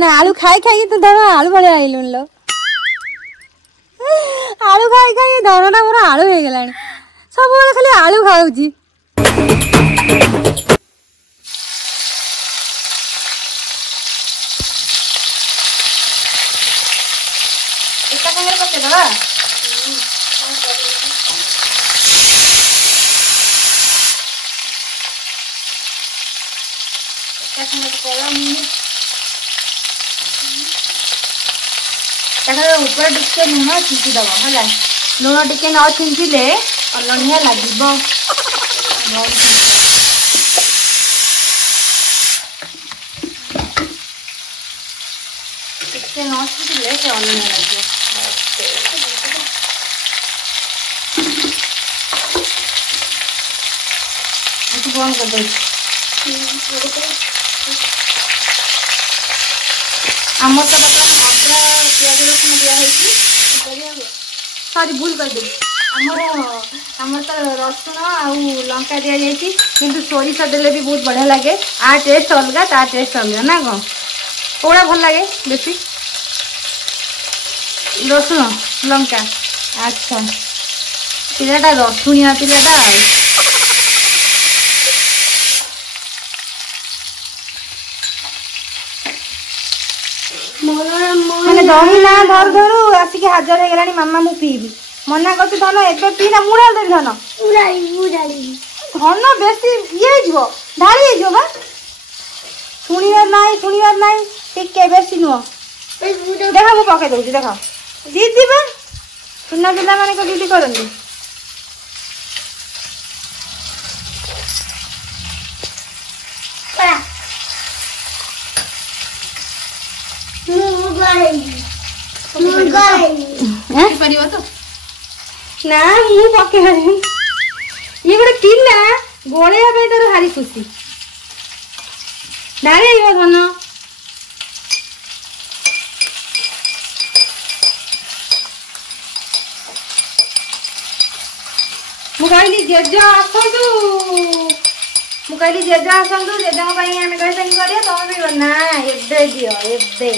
ना आलू खाई खाई तो धर आलू भाई आइलुन लो आलू खाई खाई धरना मोर आलू हो गला सब खाली आलू खाऊची एका संगे पके दवा ऊपर टिके लुण छिंटी दब है लुण टिके न छिंटिले अलणिया लगे टिके न छिंटिले से अलणिया लगे बंद कर दे आमर तो बर्तमान अदरा प्याज रसुण दिखाई सॉरी भूल कर दे आमर तो रसुण आउ लंका दि जाती किंतु सोरिष देले भी बहुत बढ़िया लगे आ टेस्ट अलग ता टेस्ट अलग ना कौन कौड़ा भल लगे बेसी रसुण लंका अच्छा पिलाटा रसुणिया पिलाटा मैंने दही ना धर धरू आसिक हाजर हो गलानी मामा मु पीबी मना कर धन एबे पी ना मुड़ा दे धन धन बेसी ये जो ढाली जो बा सुनियार नाही टिके बेसी नुह देखा मु पके दउची देखा दीदी बा सुना पिला माने को दीदी करंदी ना मु पके ये गोटे पिला गोलिया तार भारी खुशी डाले धन मुझे जेज आसतु मुझे जेज आसतु जेजा आम कहे तुम भी ना एबे दियो एबे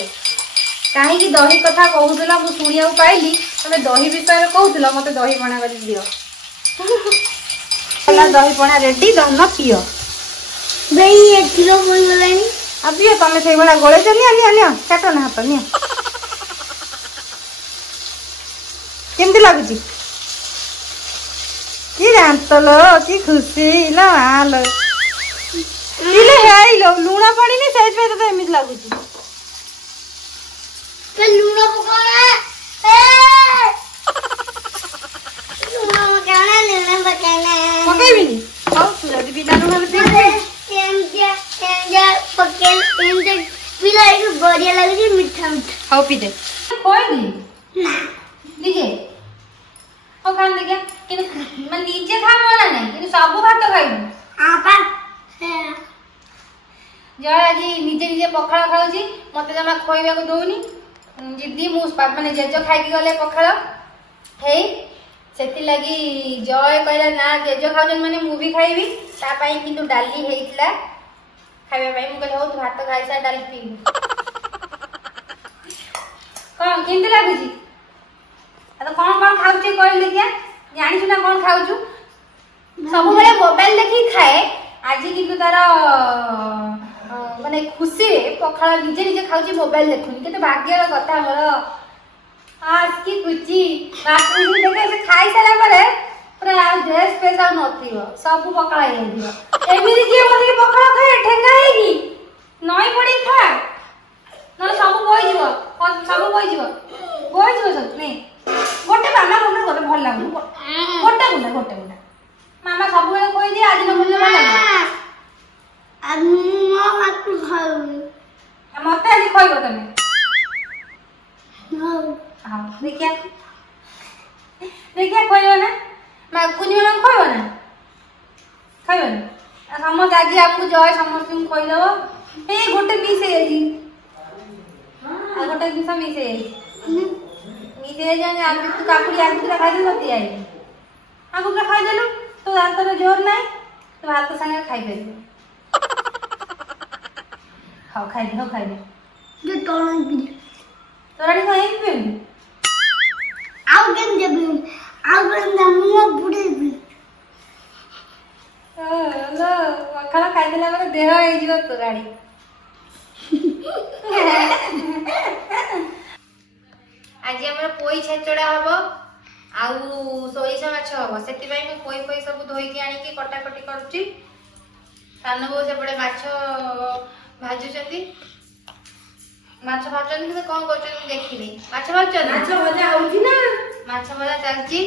कहीं दही कथा कहूला मुझे शुणा पाइली तुम दही विषय कहूल मत दही पणा कर दियो दही पणा रेडी धन पियो अब दियो तुम से गोले चाट ना हाथ नि केमती लगुच कि जानतलो कि खुशी लो लुण पड़ी से एमती लगुच लुण पकाना पकईबी जब बिना लुण बढ़िया लगे मीठा मीठा हाँ पी दे दीजिए खान देखिए निजे खा मना नहीं सब भात खाइबू जय आज निजे निजे पखाड़ खाऊँ मत जमा खोबा को दौनी जिदी माने जेज खाई गले पखाड़ से लगी जय कहला ना जेज खाऊ मैंने मुझे खाइबी किंतु डाली होता खाइबा मुझे हो तू भात खाई सार डाली पीबू कौन केमती लगुच कौन कौन खाऊ कह देखिया जानी ना कौन खाऊ सब मोबाइल देखी खाए आज किंतु तार माने खुशी पखाड़ निजे निजे खाऊची मोबाइल देखुनी केते भाग्यर कथा मोर आज की कुची बाकी देखे से खाई सारा परे पूरा ड्रेस पे सब नथिबो सब पखाड़ हे दियो एमिति के बसी पखाड़ खाए ठेंगा हेगी नई पड़ी खा न सब बोई जीवो सब बोई जीवो सब ने गोटे मामा गुंडा गोटे भल लागु गोटे गुंडा मामा सब बेले कोइ दे आज न बोले भल लागु मत आज खइब तमे हाँ देखिया खइब ना कुनी में खइब ना समस्त आज आपको जय समस्त कहीदेव ये गोटे मिस हो गोटे जिस मिस तू काकुड़ी आगुरा खाई खाईदेलु आगुरा खाईदेलु तो दांतर जोर ना तो भात संगे खाई पार हाँ खाई खाई ଯେ ତୋରାଣି ପିଲେ ତୋରାଣି କଣ ହେଇକି ପିଇବି? ଆଉ କେମିତି ପିଇବି ଆଉ କେମିତି ମୁଁ ବୁଡ଼େଇବି ପଖାଳ ଖାଇଦେଲା ପରେ ଦେହ ହେଇଯିବ ତୋରାଣି। ଆଜି ଆମର ପୋଇ ଛେଞ୍ଚଡା ହବ ଆଉ ସୋରିଷ ମାଛ ହବ। ସେଥିପାଇଁ ମୁଁ ପୋଇ ଫୋଇ ସବୁ ଧୋଇକି ଆଣିକି କଟାକଟି କରୁଛି। ସାନ ବୋଉ ସେପଟେ ମାଛ ଭାଜୁଛନ୍ତି। ମାଛ ଭାଜୁଛନ୍ତି କିନ୍ତୁ କଣ କରୁଛନ୍ତି ମୁଁ ଦେଖିନି। ମାଛ ଭାଜୁଛନ୍ତି? ମାଛ ଭଜା ହଉଛି ନା? ମାଛ ଭଜା ଚାଲିଛି।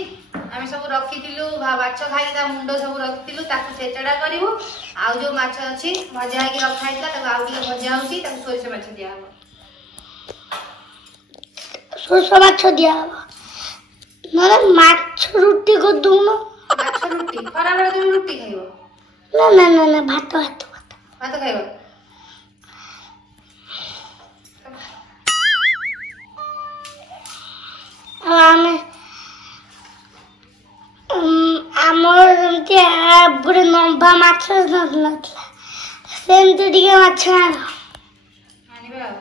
ଆମେ ସବୁ ରଖିଥିଲୁ ମାଛ ଖାଇକି ତା ମୁଣ୍ଡ ସବୁ ରଖିଥିଲୁ, ତାକୁ ଛେଞ୍ଚଡା କରିବୁ। ଆଉ ଯୋଉ ମାଛ ଅଛି ଭଜା ହେଇକି ରଖା ହେଇଥିଲା ତାକୁ ଆଉ ଟିକେ ଭଜା ହଉଛି, ତାକୁ ସୋରିଷ ମାଛ ଦିଆହବ। ସୋରିଷ ମାଛ ଦିଆହବ ନହେଲେ ମାଛ ରୁଟି କରିଦଉନ। ମାଛ ରୁଟି ଖରାବେଳେ তুমি ରୁଟି ଖାଇବ? ନା ନା ନା ନା ଭାତ ଭାତ ଭାତ ଭାତ ଖାଇବ? ଆଉ ଆମେ ଆମର ଯେମିତି ଗୋଟେ ଲମ୍ବା ମାଛ ନଥିଲା ସେମିତି ଟିକେ ମାଛ ଆଣିବା ଆଉ।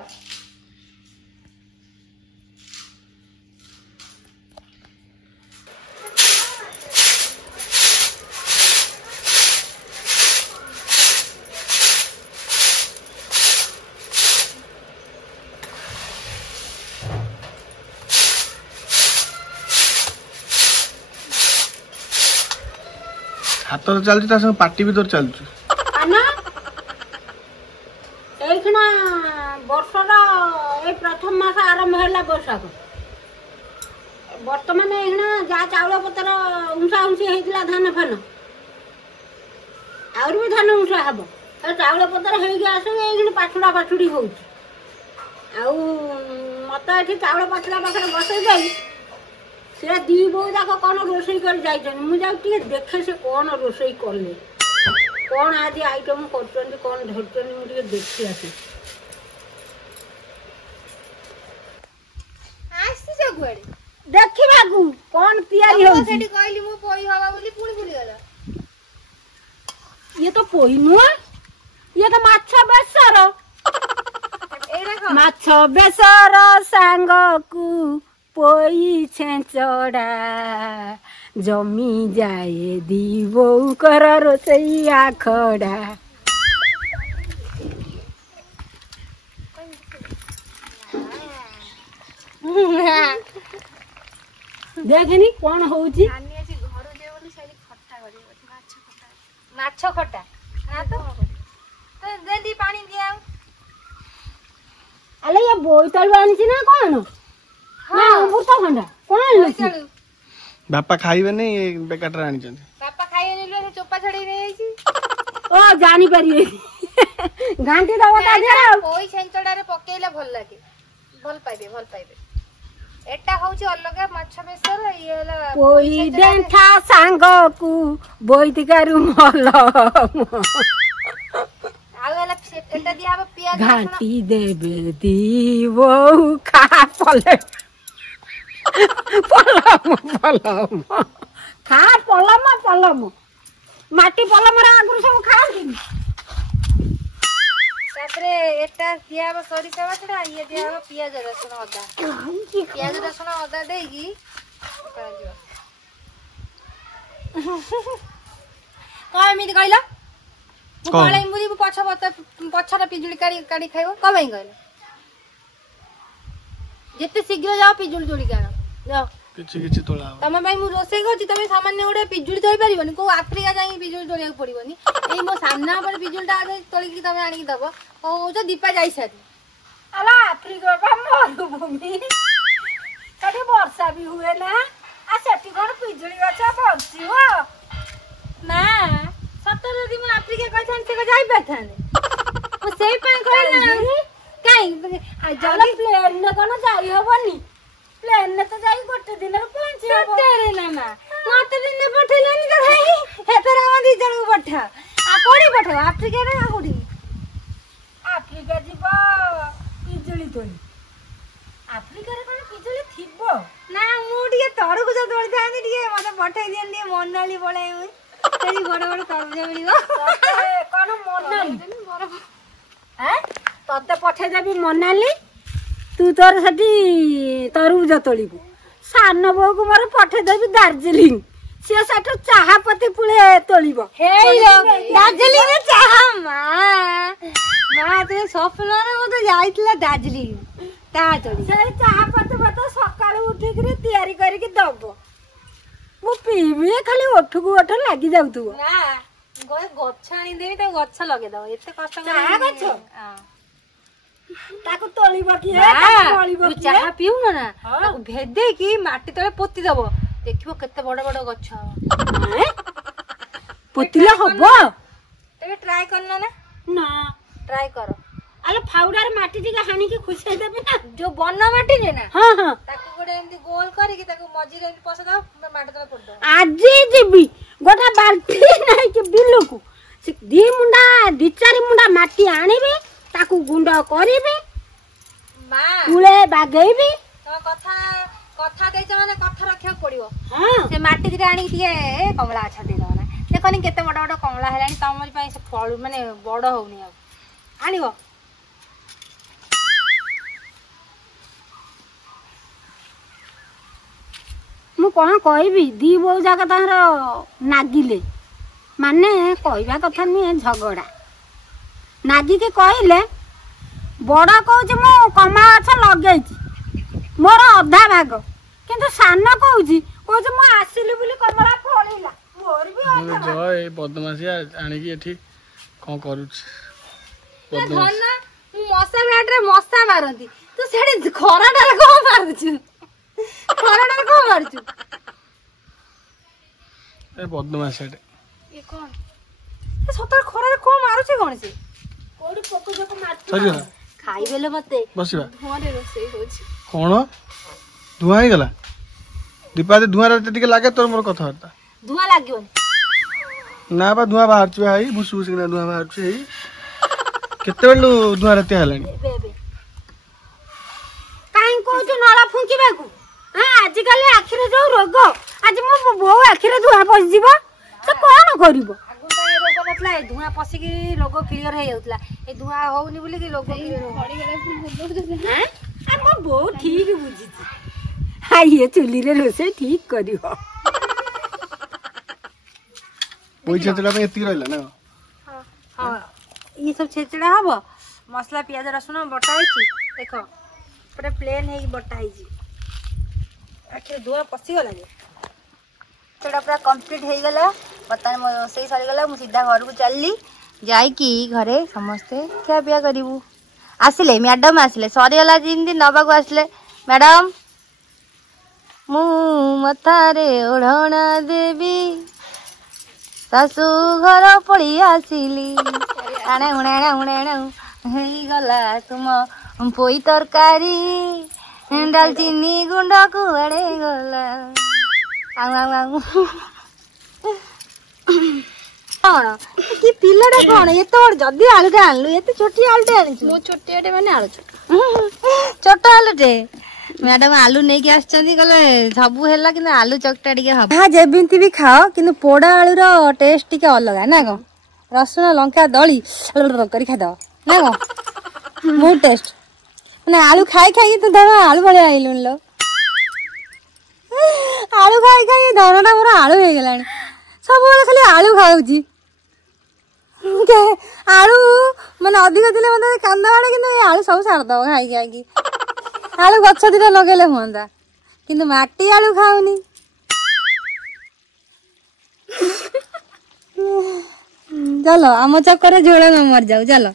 ହାତ ତ ଚାଲୁଛି ତା ସଙ୍ଗେ ପାଟି ବି ତୋର ଚାଲୁଛି। এইখানা বর্ষর এই প্রথম মাস আরম্ভ হল বৈশাখ। বর্তমানে এইখানা যা চাউল পত্র উঁচা উঁচি হয়েছিল ধান ফান আহরি বি ধান উঁচা হব। চাউল পত্র হয়েকি আসে এইখানে পাছুড়া পাছুড়ি হচ্ছে। ଆଉ ମତେ ଏଠି ଚାଉଳ ପାଚିଲା ପାଖରେ ବସେଇ ଦେଇ ସେ ଦି ବୋଉ ଯାକ କ'ଣ ରୋଷେଇ କରି ଯାଇଛନ୍ତି। ମୁଁ ଯାଉ ଟିକେ ଦେଖେ ସେ କ'ଣ ରୋଷେଇ କଲେ, କ'ଣ ଆଜି ଆଇଟମ କରୁଛନ୍ତି, କ'ଣ ଧରୁଛନ୍ତି, ମୁଁ ଟିକେ ଦେଖି ଆସେ। ଆସିଛ କୁଆଡେ? ଦେଖିବାକୁ କ'ଣ ତିଆରି ହଉଛି। ସେଠି କହିଲି ମୁଁ ପୋଇ ହବା ବୋଲି ପୁଣି ଭୁଲିଗଲ। ଇଏ ତ ପୋଇ ନୁହଁ, ଇଏ ତ ମାଛ ବେସର। ମାଛ ବେସର ସାଙ୍ଗକୁ ପୋଇ ଛେଞ୍ଚଡା ଜମି ଯାଏ ଦି ବୋଉଙ୍କର ରୋଷେଇ ଆଖଡା। ଦେଖିନି କ'ଣ ହଉଛି। ମାଛ ଖଟା ନା ତ ଦେଦି ପାଣି ଦିଆ। ଆଲେ ଇଏ ବୋଇତାଳୁ ଆଣିଛି ନା କ'ଣ? ନା ଅମୃତଭଣ୍ଡା କ'ଣ ଆଣିଛି? ବାପା ଖାଇବେନି ବେକାରଟାରେ ଆଣିଛନ୍ତି। ବାପା ଖାଇବେନି ସେ ଚୋପା ଛଡେଇ ନେଇଯାଇଛି। ଓ ଜାଣିପାରିବେ ଘାଣ୍ଟି ଦବ ତା ଦେହରେ। ପୋଇ ଛେଞ୍ଚଡାରେ ପକେଇଲେ ଭଲ ଲାଗେ, ଭଲ ପାଇବେ ଭଲ ପାଇବେ। ଏଟା ହଉଛି ଅଲଗା ମାଛ ବେସର, ଇଏ ହେଲା ପୋଇ ଡେଣ୍ଠା ସାଙ୍ଗକୁ ବୋଇତିକାରୁ ମଲ ଆଉ ହେଲା ଏଟା ଦିଆ ହବ ପିଆଜ ଘାଣ୍ଟି ଦେବେ ଦି ବୋଉ ଖା ପଲେ ପଲମ ପଲମ ଖା ପଲମ ପଲମ ମାଟି ପଲମରେ ଆଗରୁ ସବୁ ଖାଆନ୍ତିନି। ତାପରେ ଏଟା ଦିଆ ହବ ସୋରିଷ ବାଟଣା, ଇଏ ଦିଆ ହବ ପିଆଜ ରସୁଣ ଅଦା। ପିଆଜ ରସୁଣ ଅଦା ଦେଇକି କରାଯିବ। କଣ ଏମିତି କହିଲ? ମୁଁ ପଳେଇ ବୁଝିବୁ ପଛରେ ପିଜୁଳି କାଢି ଖାଇବ କଣ ପାଇଁ କହିଲ? ଯେତେ ଶୀଘ୍ର ଯାଅ ପିଜୁଳି ତୋଳିକି ଆଣ ଯାଅ। କିଛି କିଛି ତୋଳା ହବ। ତମ ପାଇଁ ମୁଁ ରୋଷେଇ କରୁଛି, ତମେ ସାମାନ୍ୟ ଗୋଟେ ପିଜୁଳି ତୋଳି ପାରିବନି? କୋଉ ଆଫ୍ରିକା ଯାଇକି ପିଜୁଳି ତୋଳିବାକୁ ପଡିବନି। ଏଇ ମୋ ସାମ୍ନା ଉପରେ ପିଜୁଳିଟା ତୋଳିକି ତମେ ଆଣିକି ଦବ। କହୁଛ ଦୀପା ଯାଇସାରି ଆଲା ଆଫ୍ରିକା ମରୁଭୂମି ସେଠି ବର୍ଷା ବି ହୁଏ ନା, ଆଉ ସେଠି କ'ଣ ପିଜୁଳି ଗଛ ବଞ୍ଚିବ ନା? ସତରେ ଯଦି ମୁଁ ଆଫ୍ରିକା କହିଥାନ୍ତି ସେ ଯାଇପାରିଥାନ୍ତେ। ମୁଁ ସେଇପାଇଁ କହିଲି କାହିଁକି ପ୍ଲେନରେ କ'ଣ ଯାଇ ହବନି? ପ୍ଲେନରେ ତ ଯାଇ ଗୋଟେ ଦିନରେ ପହଞ୍ଚି ହବ। ସତରେ ନା ମା ମତେ ଦିନେ ପଠେଇଲନି ତ ଭାଇ, ଏଥର ଆମ ଦି ଜଣଙ୍କୁ ପଠାଅ। ଆଉ କୋଉଠି ପଠାଅ? ଆଫ୍ରିକାରେ ଆଉ କୋଉଠି? ଆଫ୍ରିକା ଯିବ ପିଜୁଳି ତୋଳି। ଆଫ୍ରିକାରେ କ'ଣ ପିଜୁଳି ଥିବ? ନା ମୁଁ ଟିକେ ତରଭୁଜ ତୋଳିଥାନ୍ତି, ଟିକେ ମତେ ପଠେଇ ଦିଅନ୍ତି। ଟିକେ ମନାଲି ପଳେଇବି, ସେଠି ବଡ ବଡ ତରଭୁଜ ମିଳିବ। କ'ଣ ମନାଲି? ତତେ ପଠେଇଦେବି ମନାଲି। तू तोर सेठी तरबुज तोलिबु सान बोह को मोर पठे देबी दार्जिलिंग से सेठ चाहा पत्ती पुले तोलिबो हेलो दार्जिलिंग में चाहा माँ तुम स्वप्न मत जाइला दार्जिलिंग ता तोड़ी से चाहा पत्ती मत सकाळ उठिकरी तयारी करके दबो मु पीबी खाली ओठकु ओठ लागी जाउतु ना गोए गछ आनी देबी तो गछ लगे दो एते कष्ट चाहा गछ? ताको तोलिबो कि तू चाहा पिउन ना ताको भेदे कि माटी तले पोती दबो देखिबो केते बड़ बड़ गछ पोतिला हबो तबे ट्राई करना ना ना ट्राई करो आले फाउडार माटी टिका हानी के खुशी देबे ना जो बन माटी रे ना हां हां ताको गोटे एमती गोल करी कि ताको मझी रे पसा दो माटी तले पोत दो आज जीबी गोटा बाल्टी नाही के बिलुकु से दी मुंडा दी चारि मुंडा माटी आनिबे ताकू गुंड करिबे मां कुले बागेबे तो कथा कथा देछ माने कथा रखिया पड़िबो हां से माटी दिरे आनी के कमला अच्छा दे दो ना देखनी केते बड़ बड़ कमला हेलानी तमल पई से फळ माने बड़ होउनी आ आनिबो मु कौन कहबी दी बो जाका तार नागिले माने कहबा कथा नुहे झगड़ा नागी के कहले बड़ा कहूँ मु कमा गछ लगे मोर अधा भाग किंतु सान कहूँ मु आसिली बोली कमला फलिला मोर भी अधा भाग। जय बदमाशिया आनिकी एठी कौन करूछ धन मु मशा बैट रे मशा मारंती तू सेठी खराटा रे को मारुछु खराटा रे को मारुछु ए बदमाशिया ए कोन ए सतर खरा रे को मारुछु कोन से कोडी पोको जको मारतु सरी ना खाई बेले मते बसिबा धुआं रे रोसई होछि कौन धुआं ही गला दीपा दे धुआं रे टिके लागे तोर मोर कथा हता धुआं लागियो ना बा धुआं बाहर छुआ है भुसु भुसु ना धुआं बाहर छुए केते बेलु धुआं रते हलानी बेबे काई कहू नला फुंकीबा को हां आज काली आखिरे जो रोग आज मो बो आखिरे धुआ पस जीवो तो कोन करिवो आगु तो ए रोग नथला ए धुआं पसी की रोग क्लियर हे जाउतला ए धुआं होउनी बोली की रोग क्लियर पड़ी गेला हैं आ मो बो ठीक बुझी हां ये चुली रे रोसे ठीक करिवो ओइ छेतला में एती रहला ना हां ये सब छेचड़ा हबो मसला प्याज रसुन बटा होइची देखो पूरा प्लेन है बटा होइची आखिर धुआं पसी गला जे छेड़ा पूरा कंप्लीट हे गला बता मो सही सरी गला मु सीधा घर को चलली जाई की घरे समस्ते क्या पिया करिवु आसिले मैडम आसिले सरी गला जिंदी नबा को आसिले मैडम मु मथारे ओढ़ना देवी सासू घर पड़ी आसिली आणे उणे उणे हेई गला तुम पोई तरकारी डालचीनी गुंडा कुआड़े गला कौन कि पिलाटा कौन एत बड़ जदि आलुटे आनलु एत छोटी आलुटे आनिछु मो छोटियाटे माने आलु छोट आलुटे मैडम आलू नहीं के आछंदी कहले सबु हैला कि आलू चकटा टिके हबो हां जेबिंती भी खाओ किंतु पोड़ा आलू रो टेस्ट टिके अलग है ना को रसुन लंका दली करी खा दो ना को बहुत टेस्ट माने आलू खाई खाई तो धर आलू भले आइलुन लो आलू खाई खाई धरना मोर आलू हे गेलानी सब बेले खाली आलू खाउची आलू माने अधिक दिले मते कांदा आड़े किंतु आलू सब छाड़ दो खाई खाई आलू गछ दिटा लगेले हुंदा किंतु माटी आलू खाउनी चलो आम चक्कर झोल न मर जाऊ चलो।